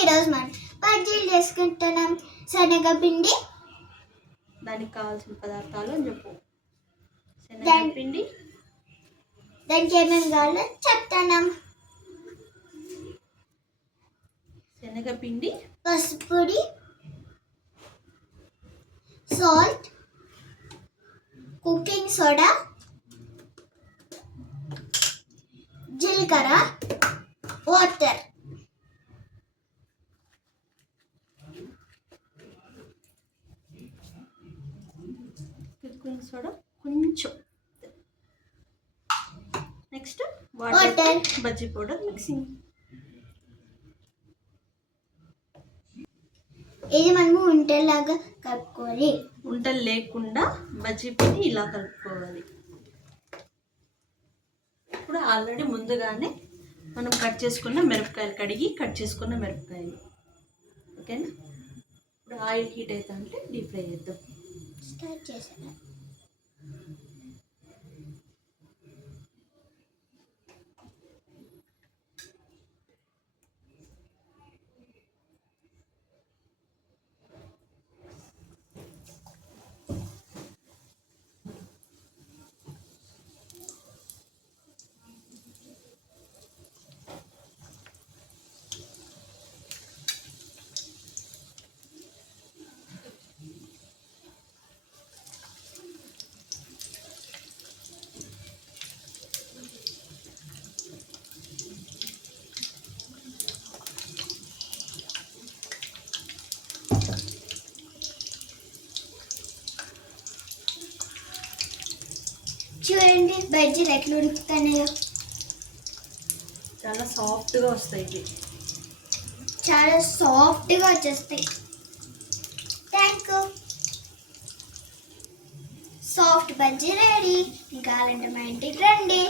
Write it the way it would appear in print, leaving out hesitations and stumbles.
ఈరోజు మనం బజ్జీలు చేసుకుంటున్నాం. శనగపిండి, దానికి కావాల్సిన పదార్థాలు అని చెప్పు. శనగపిండి, దానికి ఏమేమి కావాలో చెప్తున్నాం. శనగపిండి, పసుపు పొడి, సాల్ట్, కుకింగ్ సోడా, జీలకర్ర, వాటర్. కుకింగ్ సోడా కొంచెం. Next water, bajji powder mixing. ఇది మనము ఉంటేలాగా కలుపుకోవాలి. ఉంటలు లేకుండా బజ్జీ పిండి ఇలా కలుపుకోవాలి. ఇప్పుడు ఆల్రెడీ ముందుగానే మనం కట్ చేసుకున్న మిరపకాయలు, కడిగి కట్ చేసుకున్న మిరపకాయలు. ఓకేనా? ఇప్పుడు ఆయిల్ హీట్ అవుతా అంటే డీప్ ఫ్రై చేద్దాం. స్టార్ట్ చేసాను. చూడండి బజ్జీలు ఎట్లా ఉడుకుతున్నాయో. చాలా సాఫ్ట్గా వస్తాయి ఇవి. చాలా సాఫ్ట్గా వచ్చేస్తాయి. Thank you. Soft bajji ready. కావాలంటే మా ఇంటికి రండి.